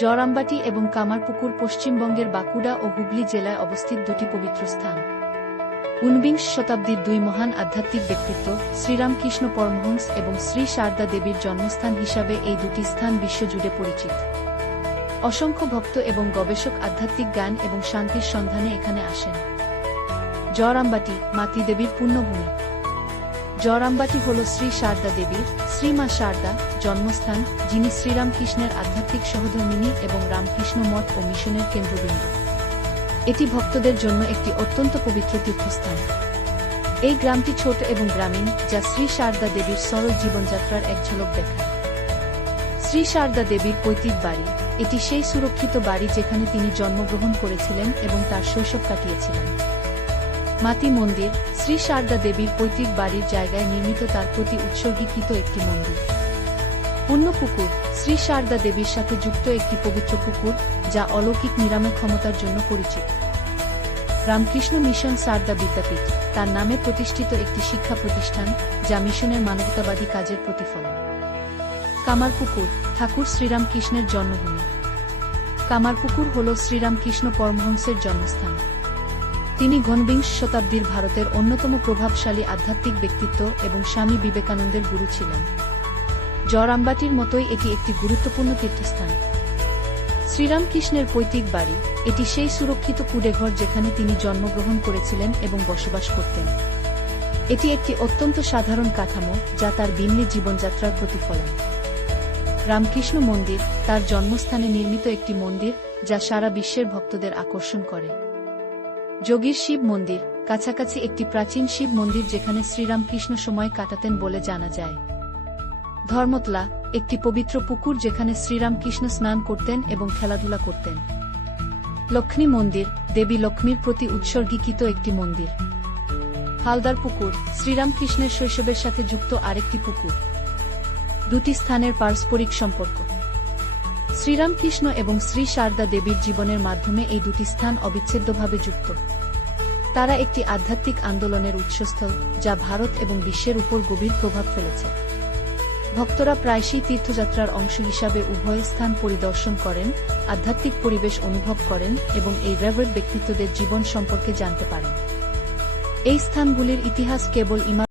জড়ামবাটি এবং কামারপুকুর পশ্চিমবঙ্গের বাঁকুড়া ও হুগলি জেলায় অবস্থিত দুটি পবিত্র স্থান। ঊনবিংশ শতাব্দীর দুই মহান আধ্যাত্মিক ব্যক্তিত্ব শ্রীরামকৃষ্ণ পরমহংস এবং শ্রী শারদা দেবীর জন্মস্থান হিসাবে এই দুটি স্থান বিশ্বজুড়ে পরিচিত। অসংখ্য ভক্ত এবং গবেষক আধ্যাত্মিক জ্ঞান এবং শান্তির সন্ধানে এখানে আসেন। জড়ামবাটি মাতৃদেবীর পুণ্যভূমি। জড়ামবাটি হল শ্রী শারদা দেবীর, শ্রীমা শারদা, জন্মস্থান, যিনি শ্রীরামকৃষ্ণের আধ্যাত্মিক সহধর্মিণী এবং রামকৃষ্ণ মঠ ও মিশনের কেন্দ্রবিন্দু। এটি ভক্তদের জন্য একটি অত্যন্ত পবিত্র তীর্থস্থান। এই গ্রামটি ছোট এবং গ্রামীণ, যা শ্রী শারদা দেবীর সরল জীবনযাত্রার এক ঝলক দেখায়। শ্রী শারদা দেবীর পৈতৃক বাড়ি। এটি সেই সুরক্ষিত বাড়ি যেখানে তিনি জন্মগ্রহণ করেছিলেন এবং তার শৈশব কাটিয়েছিলেন। মাতি মন্দির। শ্রী শারদা দেবীর পৈতৃক বাড়ির জায়গায় নির্মিত তার প্রতি উৎসর্গীকৃত একটি মন্দির। পুণ্যপুকুর। শ্রী শারদা দেবীর সাথে যুক্ত একটি পবিত্র পুকুর, যা অলৌকিক নিরাময় ক্ষমতার জন্য পরিচিত। রামকৃষ্ণ মিশন শারদা বিদ্যাপীঠ, তার নামে প্রতিষ্ঠিত একটি শিক্ষা প্রতিষ্ঠান, যা মিশনের মানবতাবাদী কাজের প্রতিফলন। কামারপুকুর, ঠাকুর শ্রীরামকৃষ্ণের জন্মভূমি। কামারপুকুর হল শ্রীরামকৃষ্ণ পরমহংসের জন্মস্থান। তিনি ঊনবিংশ শতাব্দীর ভারতের অন্যতম প্রভাবশালী আধ্যাত্মিক ব্যক্তিত্ব এবং স্বামী বিবেকানন্দের গুরু ছিলেন। জড়ামবাটির মতোই এটি একটি গুরুত্বপূর্ণ তীর্থস্থান। শ্রীরামকৃষ্ণের পৈতৃক বাড়ি। এটি সেই সুরক্ষিত কুঁড়েঘর যেখানে তিনি জন্মগ্রহণ করেছিলেন এবং বসবাস করতেন। এটি একটি অত্যন্ত সাধারণ কাঠামো, যা তার বিন্নী জীবনযাত্রার প্রতিফলন। রামকৃষ্ণ মন্দির, তার জন্মস্থানে নির্মিত একটি মন্দির, যা সারা বিশ্বের ভক্তদের আকর্ষণ করে। যোগীর শিব মন্দির, কাছাকাছি একটি প্রাচীন শিব মন্দির যেখানে শ্রীরামকৃষ্ণ সময় কাটাতেন বলে জানা যায়। ধর্মতলা, একটি পবিত্র পুকুর যেখানে শ্রীরামকৃষ্ণ স্নান করতেন এবং খেলাধুলা করতেন। লক্ষ্মী মন্দির, দেবী লক্ষ্মীর প্রতি উৎসর্গীকৃত একটি মন্দির। হালদার পুকুর, শ্রীরামকৃষ্ণের শৈশবের সাথে যুক্ত আরেকটি পুকুর। দুটি স্থানের পারস্পরিক সম্পর্ক। শ্রীরামকৃষ্ণ এবং শ্রী শারদা দেবীর জীবনের মাধ্যমে এই দুটি স্থান অবিচ্ছেদ্যভাবে যুক্ত। তারা একটি আধ্যাত্মিক আন্দোলনের উৎসস্থল, যা ভারত এবং বিশ্বের উপর গভীর প্রভাব ফেলেছে। ভক্তরা প্রায়শই তীর্থযাত্রার অংশ হিসাবে উভয় স্থান পরিদর্শন করেন, আধ্যাত্মিক পরিবেশ অনুভব করেন এবং এই রেভারেন্ড ব্যক্তিত্বদের জীবন সম্পর্কে জানতে পারেন। এই স্থানগুলির ইতিহাস কেবল